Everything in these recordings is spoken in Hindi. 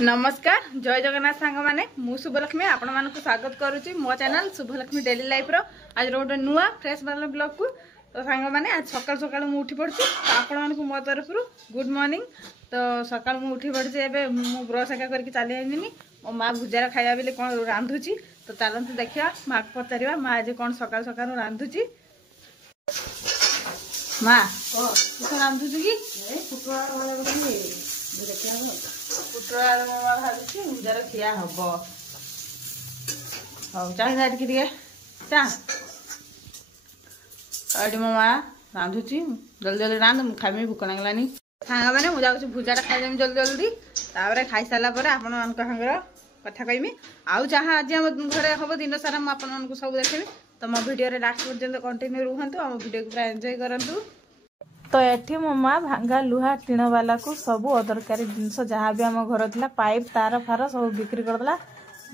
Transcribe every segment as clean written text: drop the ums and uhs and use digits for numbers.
नमस्कार जय जगन्नाथ सांग माने मु शुभलक्ष्मी आपण मानक स्वागत करुच्ची मो चैनल शुभलक्ष्मी डेली लाइफ रो आज गोटे नुआ फ्रेश वाला ब्लॉग को तो सांग माने आज सकाल सकाल मु उठी पड़ची तो आपण मानक मो तरफ गुड मॉर्निंग। तो सकाल मु उठी पड़ची एबे मु ब्रश एका करके चली आइनी मो माँ भुजार खाया बेले कोन रांधुची तो चलते देखिया माँ को पचारिबा माँ आज कोन सकाल सकाल रांधुची। माँ तो रांधुची की पुटरा वाला पुटरा भाजी भुजार खिया हम हौ चाहिए टे चा मो माँ रांधुची जल्दी जल्दी रांध खाई भूक लगलानी सांग मैंने मुझे भुजाटा खाई जल्दी जल्दी तापर खाई सारा आपण सागर कथा कहमी आउ जहाँ आज आम घरे हम दिन सारा मुझे सब देखेबी तो मो भिडियो लास्ट पर्यंत कंटिन्यू रुहतु आम भिडियो को पूरा एंजॉय करंतु। तो ये मो माँ भांगा लुहा टीण वाला को सब अदरकारी जिनस जहाँ भी आम घर था पाइप तार फार सब बिक्री करदेला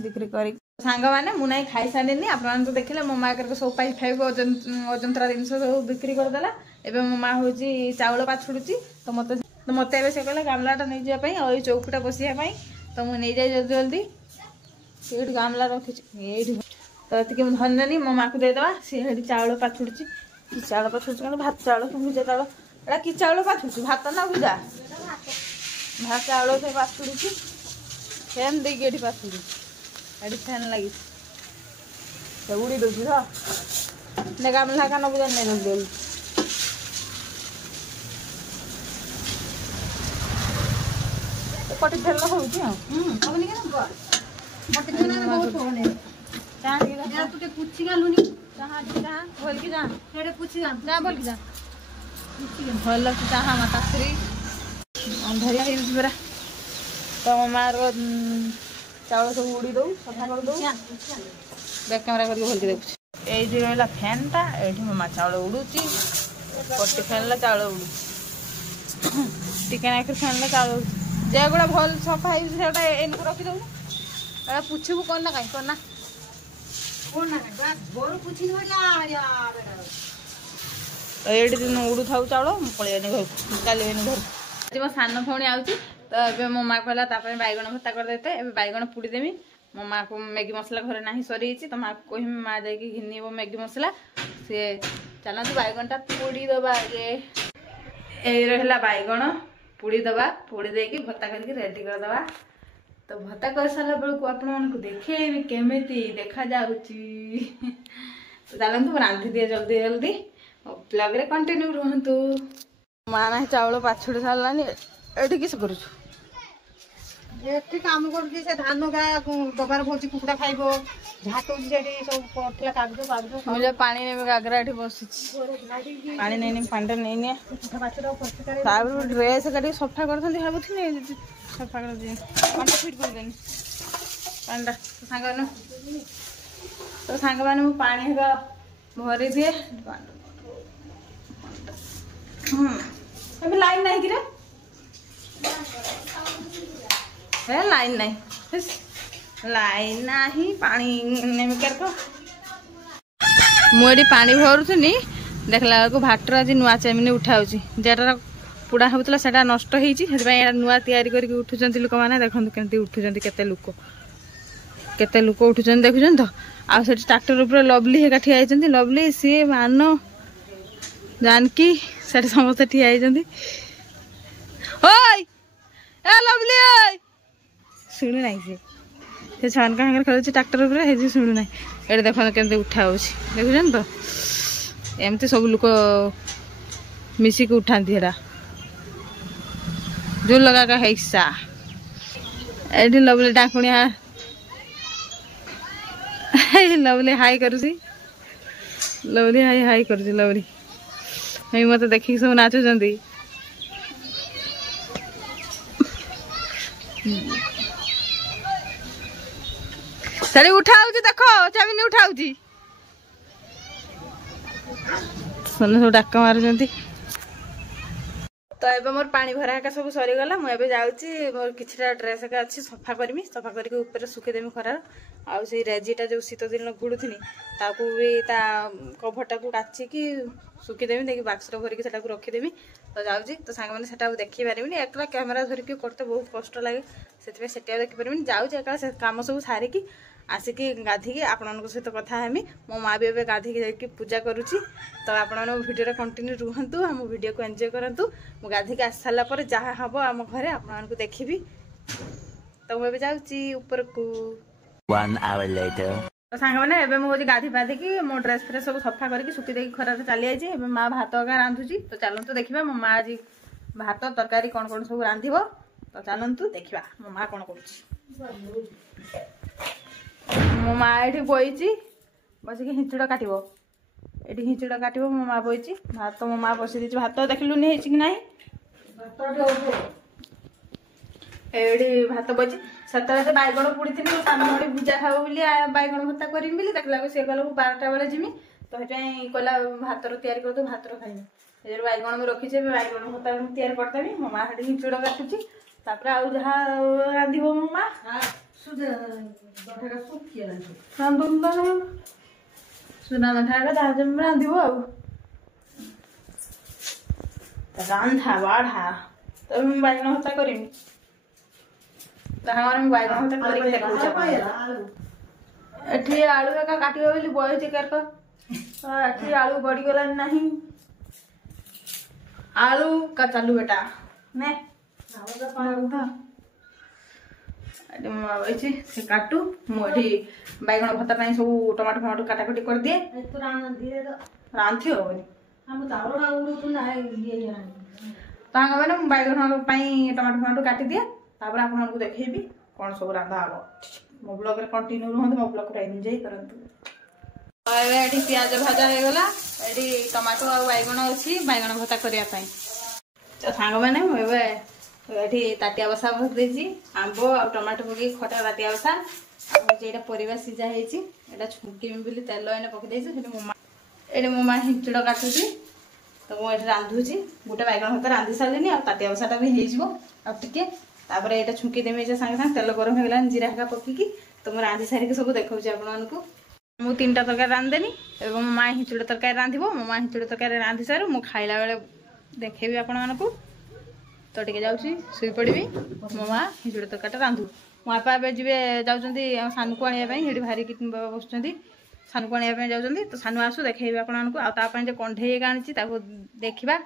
बिक्री कर सांग मैंने मुझे खाई सारे आप तो देखिले मो माँ कर सब पाइप फाइप अजंतरा जिन सब बिक्री करदेला एवं मो माँ हूँ चाउल पाछुड़ी तो मत से कहला गामलाटा नहीं जावाई और चौकीटा बसाई तो मुझे नहीं जाए जल्दी जल्दी से गामला रखी तो ये धरनी मो माँ को देदेवा सी चाउल पाछुड़ी चाउल पाछुड़ी भात चाउल भुजा चाउल एटा कि चाउल पाछुड़ी भात ना भुजा भात चाउल से पाछुड़ी फैन देगी ये पाछुड़ी ये फैन लगी उड़ी दूसरी तो गामला का नबुजा नहीं जल्दी कटी फेल भल चाहा माताश्री धरिया तो मार चाउल सब उड़ी दो सफा कर दो बैक कैमेरा करके भल देखुची ये रहा फैन टा ये मो माँ चाउल उड़ूची कटी फैन चाउल उड़ू टिके नाक फैन चाउल जेगुड़ा भल सफा एनकु रखी दो पुछबू कौन ना कहीं करना ये उड़ू था चाउल पलैनी घर चलनी घर आज मो सान भौणी आउची तो ये मो माँ कहला बैगण भत्ता करदे ए बैगण पुड़ी देमी मो माँ को मैगी मसला घर ना सरी तो माँ को कह माँ जा घिन मैगी मसला सी चलते बैगणटा पुड़ी दबा ये रहा बैगण पुड़ी दबा पुड़ी देकी भत्ता करके रेडी करदबा। तो भत्ता कर सारा बेलू आपण देखे केमी देखा जाऊची तो चलते रांधि दिए जल्दी जल्दी ब्लॉग रे कंटिन्यू रुहतु। माँ ना चाउल पाछुड़ी सारानी ये किस कर काम कर धान गा डबार भर कुकुड़ा खाइब झाटुची सब पड़ता कागज कागज मुझे पानी नहीं गागरा ये बस पानी नहीं पानी नहीं ड्रेस का सफा कर भावुनी सफा कर पानी फिट कर पानी सांग तो सांग मैंने पानी भरी दिए लाइन नहीं कि लाइन नहीं लाइन नहीं पानी मुझे पानी भरुनी देखला बेलू भाटर आज नुआ चेमिनी उठाऊँ जेटार पुड़ा होता से नष्ट हो नुआ तैयारी करके उठुंट लोक मैंने देखते केमती उठुंट केते लोक उठुंट देखुं तो आठ ट्राक्टर उपर लवली हेका ठिया लवली सी मान जानकी से समस्त ठिया लवली शुणु ना से छान का खेल ट्राक्टर उपर शुणु ना ये देख केमती उठा देखुन तो एमती सब लोक मिसिक उठाती है जो लगा का हिस्सा ये लवली डाकुणिया लवली हाई करुची लवली हाई हाई करुची लवली मत देखिक सब नाचुंट साड़ी उठाऊ देख चाबिनी उठाऊ सब डाक मार तो एबे मोर पानी भरा एका सब सरीगला मुझे जाऊँगी मोर किछटा ड्रेस एका अच्छी सफा करमी सफा करके ऊपर सुखेदेमी खरार आउ से रेजीटा जो शीत दिन घुड़ुनी ताकू भी ता कभरटा को काचिकी सुखीदेमी देखिए बाक्स भरिकी से रखीदेमी तो जाऊँगी तो सांग मैंने सेटा देखी पारिनी एकला कैमेरा धरिकी करते बहुत कष्ट लगे से देखी जाऊँगी एक कम सब सारिकी आसिकी गाधिकी आपण सहित कथा हेमी मो माँ भी एवं गाधिकी पूजा करुच्ची तो आपण भिडियो कंटिन्यू रुहतु आम भिडियो को एंजॉय करंतु मु गाधिकी आसी सारा पर जहाँ हम आम घरे आपण देखी तो मुझे जाऊँगी ऊपर को 1 hour later. तो सांग मैंने एवं मुझे गाधी पाधिकी मो ड्रेस फ्रेस सब सफा करके सुखी देकी खरार चली जाइए माँ भात अगा रांधुची तो चलतु देखा मो माँ आज भात तरकारी कौन कौन सब रांध तो चलतु देखा मो माँ कौन कर मो माँ ये बही बसिक हिंचुड़ काटो ये हिंचुड़ काटो मो माँ बही भात मो माँ बसई दी भात देखलुनि कि ना ये भात बची सतरे बैगण पुड़ी थी सान भाई भुजा खाव बोली बैगण भत्ता करी देखला सी गल 12टा बेले जिमी तो ये कहला भात तैयारी कर भात खाइबे ये बैगण मुझे रखी बैगण भत्ता तैयारी करदेवी मो माँ से हिंचुड़ काटुची आउ जहाँ रांध मो माँ सुना ठाक जहाज रांध रांधा बाढ़ा तो बैगण भत्ता करमी बैगण भत्ता कर आलू एका काट बही केरक आलू गड़ीगला नहीं आलू का चालू बेटा ने बही से काटू मुझे बैगण भत्ता सब टमाटो फमाटो काटाकुटी कर दिए रांधि हम मैंने बैगण टमाटो फमाटो काटी दिए तापर आपको देखी कौन सब रांधा हम मो ब्लॉग कंटिन्यू रुहतु मो ब्लॉग एंजॉय करंतु ये प्याज भाजा हो गला ये टमाटो आ बैगण अच्छी बैगण भत्ता करने तो सांग मैंने ये ताटिया बसा बसई आंब आ टमाटो पकई खटा ताटिया बसा ये परिवा सीझा होता छुंकीमी बोली तेल एने पकई ये मो माँ हिंचुड़ काटुची तो मुझे रांधुची गोटे बैगण भत्ता रांधि सारे आ ताटिया बसाटा भी होटे तापर ये छुंकी देमी सागे सागे तेल गरम हो गला जीरा हेका पकईकी तो मुझे रांधि सारिक सब देखा आपको मु 3टा तरकारी रांधदेनी और मो माँ हिंचुड़ तरकारी रांधो मो माँ हिंचुड़ तरकारी रांधि सारू मु खाइला बेले देखेबी आपण मानकू तो टे जाऊँगी शुई पड़ी मो माँ हिंचुड़ तरकारी रांधु मो बापा ए जी जाऊँगी सानू को आने भारी बस सानू को आने जाऊँगी तो सानू आसू देखेबी आपको आगे कंढे आनी देखा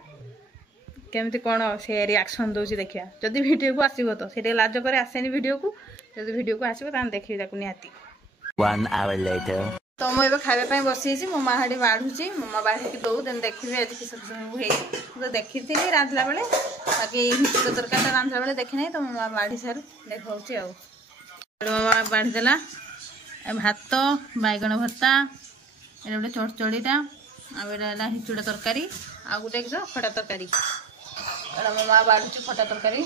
केमती कौन से रिएक्शन दौर देखा जदि वीडियो को आसो तो से लाज करे आसेनी वीडियो को जब वीडियो को आसो देखी निहाती 1 hour later. तो मुझे खावाई बसी मो माँ हाड़ी बाढ़ुची मो माँ बाढ़ी दौ देन देखी आज कि सब तो देखी थी रांधला बेले बाकी हिंचुड़ तरकारी रांधला बेले देखी ना तो मो माँ बाढ़ी सारू देखा मो माँ बाढ़ीदेला भात बैगण भत्ता ये गोटे चड़चड़ीटा आटा हिंचुड़ तरकारी आ गोटे खटा तरकारी मो माँ बाढ़ुची खटा तरकारी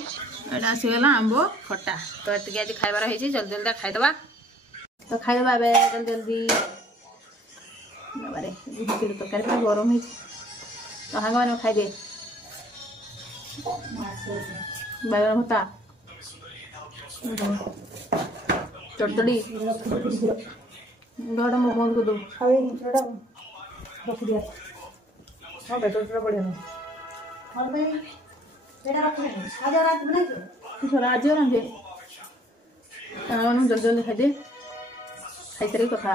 एटा आसीगला आंब खटा तो ये आज खाइबार जल्दी जल्दी खाईदबा तो खाइदबा जल्दी जल्दी हिंचुड़ तरकारी पूरा गरम हो तो हाँ मैंने खाई दे बैगन भत्ता चटचड़ी घड़ा मो बंद कर दो रख दिया हाँ बेटा बढ़िया आज रांधे जल्दी जल्दी खाई खाई सारी कथा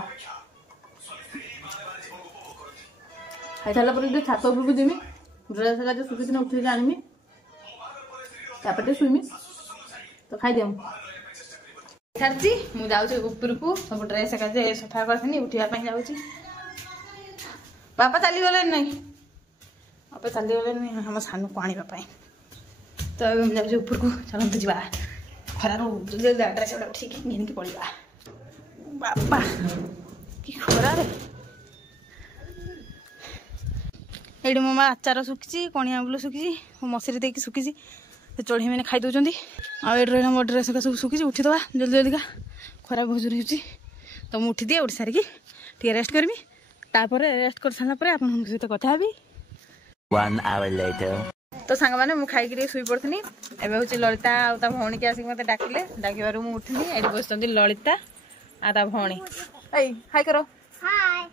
खाई सारा पर छात उपरକୁ जिमी ड्रेस का जो सुखी उठी आनमी तापर शुईमी तो खाईदे सारी मुझे जाऊँगी ऊपर को सब ड्रेस का सफा कर उठापी जाऊँगी बापा चलीगले नहीं बापा चलीगले नहीं हम सानू को आने तो जाऊँगी ऊपर को चलते जा खरार जल्दी ड्रेस गुड़ा उठिक घिनिकी पड़ा बापा कि खरार ये मो माँ आचार सुखी कणिया बुल सुखी मसरी देकी सुखी चढ़ी मैंने खाई दौरान आठ रहा मो ड्रेस का सब सुखी उठीदवा जल्दी जल्दी का खरा बहुत जोर हो तो मुझे उठी दिए उठी सारिकी टे रेस्ट करमी तापर रेस्ट कर सारा आप सहित कथा 1 hour later. तो सांग मैंने मुझे खाई शुई पड़ी एवं हूँ ललिता आ भौणी की आसिक मत डाकिले डाकिबार मुझे उठिनी ये बस ललिता आ भौणी हाय करो हाय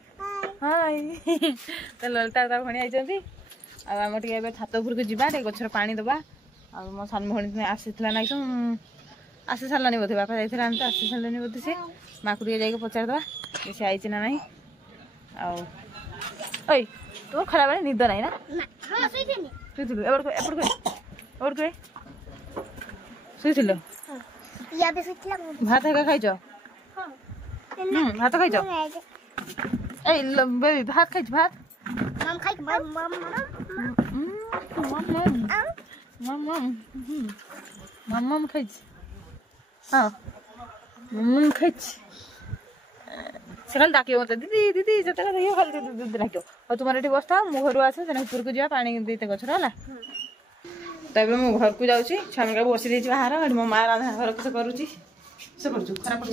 तो ललिता आ भौणी आई आम टे छात उपरक जावा गचर पा दबा आ मो सान भौणी आसी ना आसी सारे बोधे बापा जाइए तो आसी सारे बोधे सी माँ को जा पचारदे सी आई ना ना आई तुम खरा बेले निद ना ना भात खाई भात खाई बेबी भात खाई भात मम खाई हाँ खाई से खाली डाक मत दीदी दीदी जो खाली दीदी डाक और तुम ये बस मो घर आस ऊपर को जा पा देते गचर है तो ये मुझे घर को जाऊँगी छुआ बसी बाहर मो माँ राधा घर किस करुच्ची से कर खरा पड़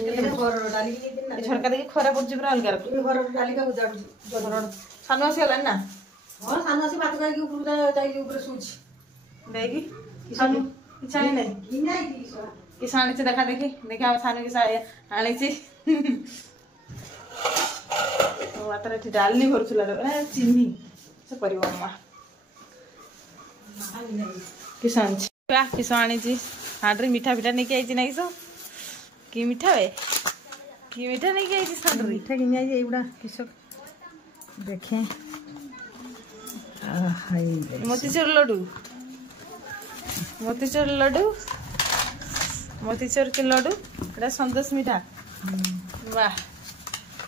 झरका देखिए खरा पड़ी पूरा अलग सान आसी गलानी ना हाँ सान आसी भात खाई देखी किसा नहीं किस आनी देखा देखी देखा सान किस आनी बात डाली भरुला चिन्नी से कर किस किस आनी हाँड्री मीठा फिठा नहीं आई ना किस कि मीठा वे कि मीठा नहीं आई हाँड्री मीठा कि आई एगुड़ा किस देखे मोतीचूर लड्डू मोतीचूर लड्डू मोतीचूर के लड्डू एटा संतोष मीठा वाह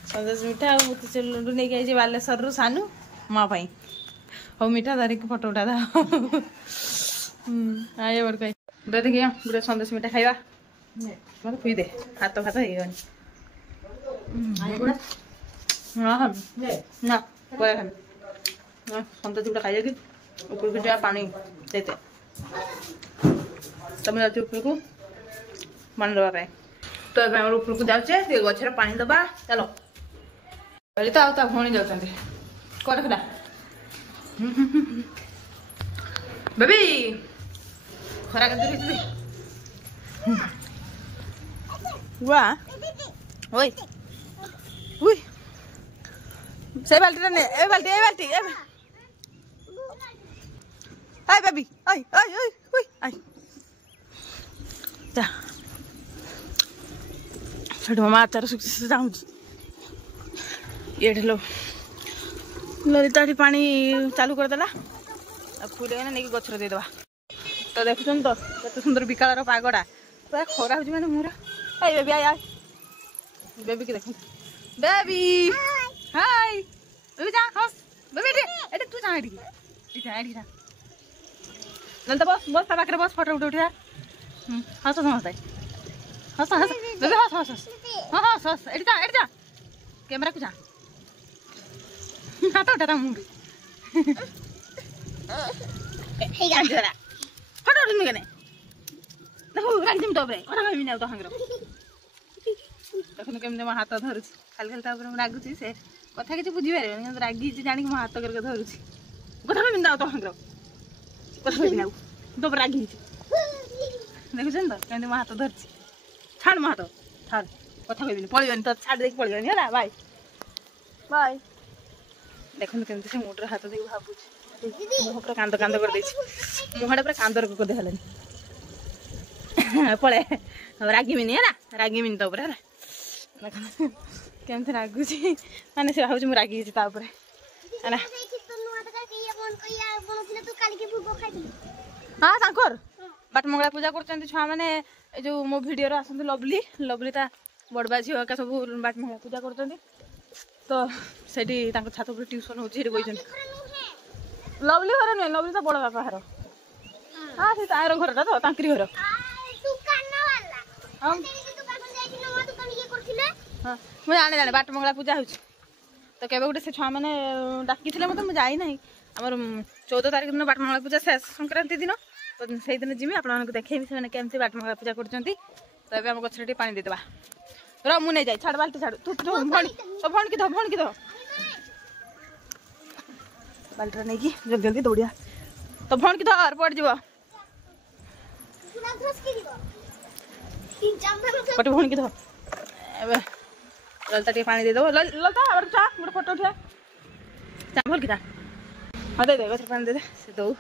संतोष मीठा और मोतीचूर लड्डू नहीं आई बालेश्वर रु सानू माँ पाई हो मीठा धरिक फोटो उठा था आए बड़ कहीं देखिए गोटे संतोष मीठा खाइबा मत खुई दे हाथ फात हो हाँ ना पर संतोष मीठा खाइए कि ऊपर को जा पानी देते तुम जाओ ऊपर को पानी दबा तो ये ऊपर को जाऊे गचर पानी दबा चलो ललिता आ भौणी जाऊँ कौन रखा बेबी खरा के ओए उई से बाल्टी ने ए बाल्टी आई बेबी आई आई आई उई आई जा छोड़ मामा आचार सुखी से जाऊँ ये लो ललिता पानी चालू करदेला फुल नहीं गचर देदेवा तो देखुन तो कत सुंदर विकाल पागटा पूरा खरा हो मैंने मुहर आई बेबी आई आई बेबी के देख बेबी हाय बेबी जा हस बेबी एटे तू जा एटी ललिता बस बस ता पाखे बस फोटो उठा हस हस हस हस बेबी हस हस हस हाँ हस हस एटी जा कैमरा को जा हाथ उठा मुंड फोटो उठन के देखो राख दिम तबरे कथा कहबी ना तो हांगर देखो केमने हाथ धरु खाली खाली तापर रागुची से कथा किसी बुझी पारे रागी जानी मो हाथ करके धरुची कथा कहबी ना तो हांगर कथा कहबी ना तो रागी देखुछन तो केमने मो हाथ धरची छाड़ मो हाथ छाड़ कथा कहबी पळिबनी तो छाड़ देख पळिबनी होला बाय बाय देखो केमती से मुड्रे हाथ देख भावुची मुह पूरा कांद कांद कर देछि मुहटा पूरा कांदर को देहलनी पळे रागिमिनी है ना रागिमिनी तो पूरा देखो केमती रागुची माने से भावुची मु रागी छि ता ऊपर है ना हाँ तांकर बाट मंगला पूजा करछन्ती छुआ माने जो मो वीडियो रे आसन्ती लवली लवली ता बड़बा झियो का सब बाट मंगला पूजा करछन्ती तो सेठी तांको छात ऊपर ट्यूशन होची रे बइछन लवली घर नुहे लवली तो बड़ बापा घर हाँ से तार घरटा तो तांकरी घर ମୁଁ ଜାଣେ बाट मंगला पूजा हो तो केबे गोटे से छुआ मैंने डाकी मत मुझे जाई नहीं आमर 14 तारिख दिन बाट मंगला पूजा शेष संक्रांति दिन तो से दिन जिमी आप देखेबी से केमती बाट मंगला पूजा करछन्ती तो एबे हम गछरे पानी देदेबा र मु नहीं जाई छाड़ बाल्टी छाड़ तू भण की दो बाल्टी नहीं की जल्दी जल्दी दौड़िया तो फोन की धर पड़ जीव पटे फोन की धर एबे ललता टे पानी दे दो ललता और चा मोर फोटो उठा चा भल की ता हां दे गछ पानी दे से दो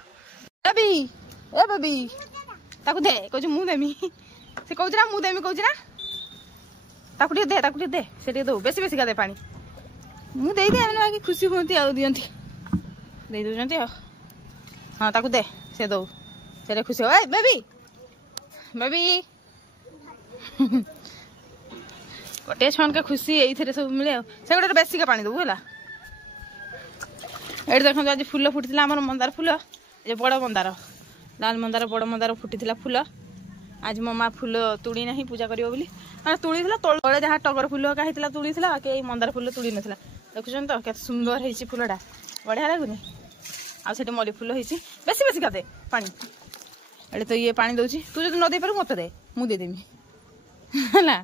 बेबी ए बेबी ताकू दे कहू मु देमी से कहू ना मु देमी कहू ना ताकू दे से दे दो बेसी बेसी का दे पानी मु दे दे हमने बाकी खुशी होती आ दियंती दे दो जंती हां ताकू दे से दो से खुशी हो ए बेबी बेबी गोटे छुआ के खुशी ये सब मिले से गोटे बेसी का पानी देबू है ये देखो आज फूल फुटी आम मंदार फूल ये बड़ मंदार लाल मंदार बड़ मंदार फुटी फूल आज मो माँ फूल तुड़ी ना पूजा कर तुड़ी तले जहाँ टगर फूल होता तुड़ी के मंदार फूल तुड़ी ना देखुन तो क्या सुंदर है फूलटा बढ़िया लगुनि आठ मल्ली फूल होती बेसी बेसी का दे पानी एडे तो ये पानी दूसरी तू जो न दे पारू मत दे मुदेदेमी है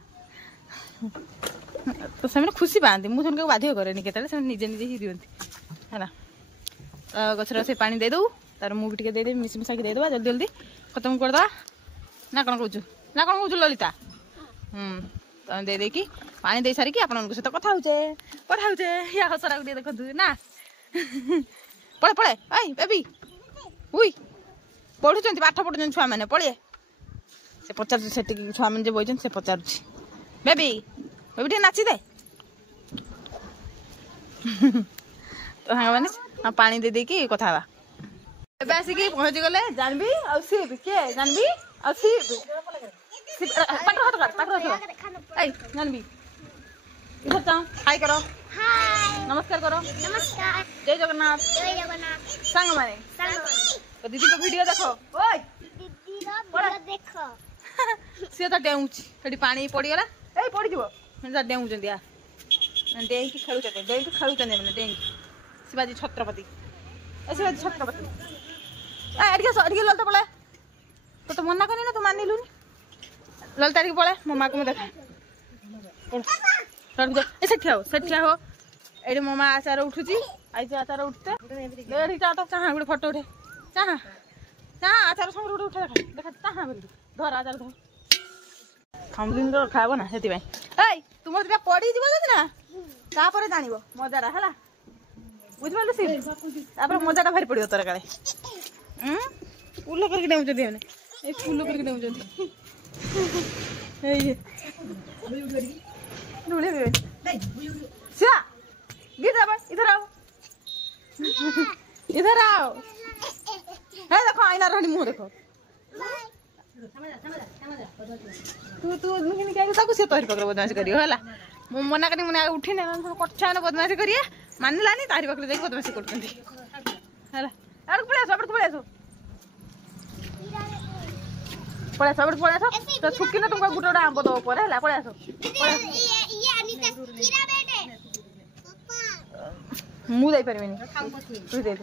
तो से खुशी पाती मुझे बाध्य कैनि के निजे निजे ही दिखती है गचर से पानी दे दो तार मुझे टे दे मिस मिसा के देदेबा जल्दी जल्दी खत्म करदे ना कौन कौचु ललिता तुम दे देकी पानी दे सारिकी आप सहित कथा होचे या हसरा गोटे देखु ना पड़े पड़े आई बेबी उई पढ़ुं पाठ पढ़ुं छुआ मैंने पड़े से पचार छुआ मैंने जो बही से पचार बेबी बेबी टे नाची दे तो हाँ मैंने पानी दे देकी कथा आसिक पहुँची गले जानवी आ शिव किए जानवी आ शिव जानवी इधर जाओ हाय करो नमस्कार करो जय जगन्नाथ सांग माने तो दीदी को वीडियो देखो ओए देखो सी तो डेऊँची पानी पड़गला ए पड़ डेऊँच डेईकी खेलुचे मैंने डेईकी शिवाजी छत्रपति शिवाजी छत्रपति ललता पड़े तो मना करनी ना तू मानिलु ललता पड़े मो माँ को मैं देखा ठिया हो ये मो माँ आचार उठुची आई आचार उठते चाह गोटे फटो उठे चाह आचार सब उठे देखा चाह धर आचार धर हमदिन खाब ना से तुम दुटा पड़ी ना तापर जान मजाटा है बुझिपार सी मजाटा भारी पड़ो तोर काले फूल करके डेऊँच फूल करके डेऊँच इधर आओ है देखो आईना रहनी मुँह देखो तू से तोहरी पाखे बदमाशी कर मना कर मैंने उठी कच्छा बदमाशी करिए मानलानी तारी पाखे जाए बदमाशी कर पड़े तो छुकी ना तुमको गोटे गोटे आंब दब पर है पड़े आस मुझे पारि तू दे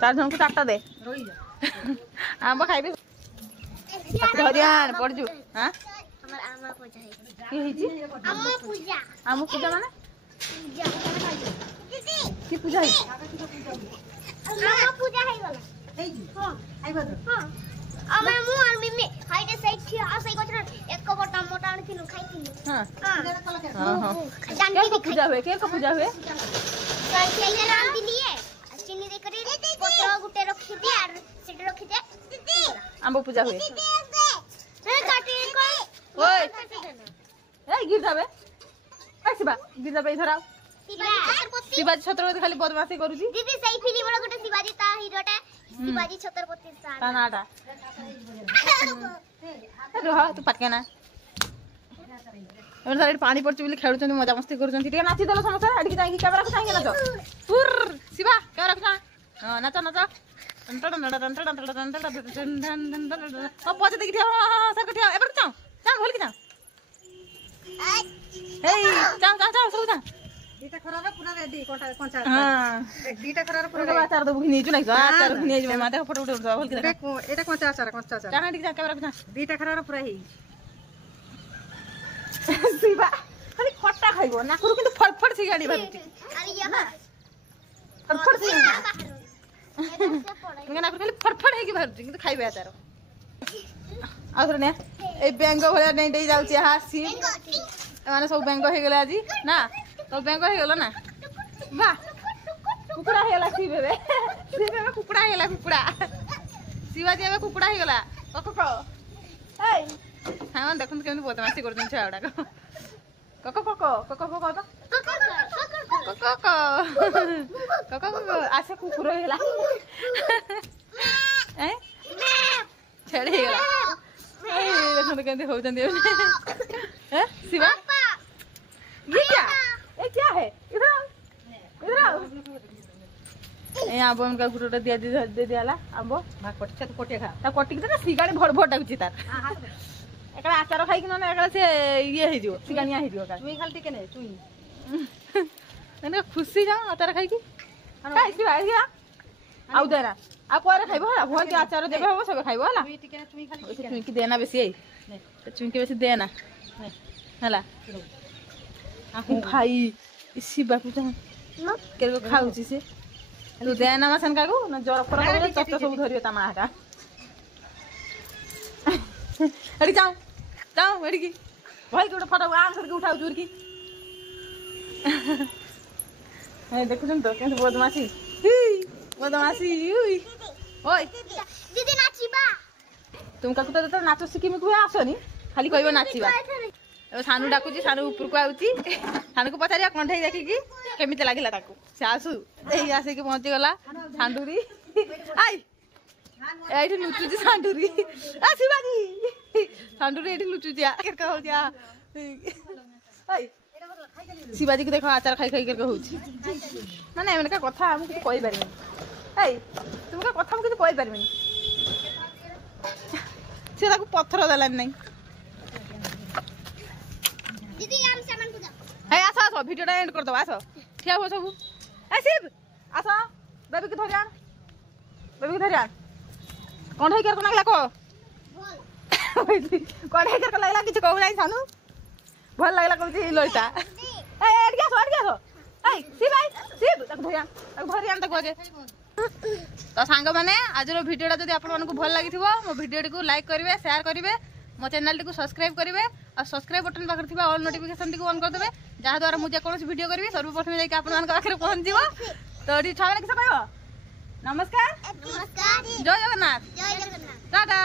चार जन को चार्टा दे आंब खाइबे हरियाण पड़जु हाँ आम पूजा माने की पूजा है पूजा हुए के पूजा हुए आंब पूजा हुए गिर जाबे शिवा गिर जाबे इधर आओ शिवाजी छत्रपति खाली बदमाशी करूची दीदी सही फिल्म रो गोटे शिवाजी ता हीरोटा शिवाजी छत्रपति ता नाटा रह तू पटके ना एमन साइड पानी पड़छ बोली खेलुचंती मजा मस्ती करूचंती ठीक नाची देलो समस्त आडकी जाई कैमरा को चाहि नाचो पुर शिवा कैमरा को चा हां नाचो नाचो पछे देखि थिया सर कठिया एबर चाओ चा भोल की चा हे चा चा चा सब चा दीटा खरार पूरा रेडी कंचा हां दीटा खरार पूरा आचार दबु नि छु नहीं आचार नि जे माते फोटो उठा भोल की एटा कंचा आचार चा ठीक चा कैमरा को चा दीटा खरार पूरा ही शिवा खाली खट्टा खाइबो ना करू किंतु फटफट से गाड़ी बारुती अरे यहां फटफट से ନାକ ଖାଲି ଫଟଫଟ ହେଇକି ବାହାରୁଛି କିନ୍ତୁ ଖାଇବା ତାର ଆଉ ଥରେ ଏ ବେଙ୍ଗ ଭଳିଆ ନେଇ ଦେଇ ଯାଉଛି ହାସି ଏମାନେ ସବୁ ବେଙ୍ଗ ହେଇଗଲେ ଆଜି ନା ସବୁ ବେଙ୍ଗ ହେଇଗଲ ନା ବା କୁକୁଡ଼ା ହେଇଗଲା ଶିବେ କୁକୁଡ଼ା ହେଇଗଲା କୁକୁଡ଼ା ଶିବାଜୀ ଏବେ କୁକୁଡ଼ା ହେଇଗଲା କକ ହଁ ଦେଖନ୍ତୁ କେମିତି ବଦମାସି କରୁଛନ୍ତି ଛୁଆ ଗୁଡାକ କକ ଆସ କୁକୁର ହେଇଗଲା ଛେଳି ହେଇଗଲା ଦେଖନ୍ତୁ କେମିତି ହଉଛନ୍ତି शिवा ये क्या है इधर आओ ए आंब उनका गुटोटा दिया दे दियाला आंब मा कोटी तो कोटी खा ता कोटी के ना सिगाड़ी भड़ भड़ डाकुची तार एकला आचार खाई कि न एकला से ये हे जो सिगानिया हे जो का तुई खाली टिके ने तुई एने खुशी जा आचार खाई कि काई शिवा या आउ देना आ कोरे खाइबो होला भोज के आचार देबे हो सब खाइबो होला तुई टिके ने तुई खाली टिके तुई की देना बेसी ए तुई की बेसी देना हला आखु खाई इसी बापू जा केरो खाउची से तू देना मसन कागु न जर पर कर चट्ट सब धरियो ता माटा अरे जाओ एडी की भाई के फोटो आन करके उठाउ दूर की ए देखु तुम तो केन बदमाशी ओई दीदी नाचिबा तुम का तो नाच सिखिमी को आसनी खाली कहबो नाचिबा सानू डाकुची सानू ऊपर को आउची सानू को पचारिया कंठई देखिकी केमिते लागिला ताकू से आसु एही आसे के पहुंची गला सांडुरी आई एठी लुचुची सांडुरी आ शिवाजी सांडुरी एठी लुचुची आ करका हो जा आई शिवाजी के देखो आचार खाई खाई करके होची माने एमन का कथा हम कुछ कहि पारिनी आई तुम का कथा हम कुछ कहि पारिनी से ताकू पत्थर देलान नहीं दीदी हम सामान को जाओ ए आसो वीडियो एंड कर दो आसो ठिया हो सब ए शिव आसो बेबी के धरिया कोन है कर लागला को कोन है कर लागला किछ कहू नाही सानू भल लागला कहू लइता ए एड गया ए शिव धरिया तक आगे तो सांग माने आज वीडियोटा जदि आपन मानको भल लागिथिबो मो वीडियो को लाइक करिवे शेयर करिवे मो चैनल को सब्सक्राइब करेंगे और सब्सक्राइब बटन पाखे थी ऑल नोटिफिकेशन को ऑन कर देवे जहाँ द्वारा मुझे कौन वीडियो करी सर्वप्रथम जाकर पाखे पहुंच जाव तो ये छुआ मैंने किस कह नमस्कार जय जगन्नाथ टाटा।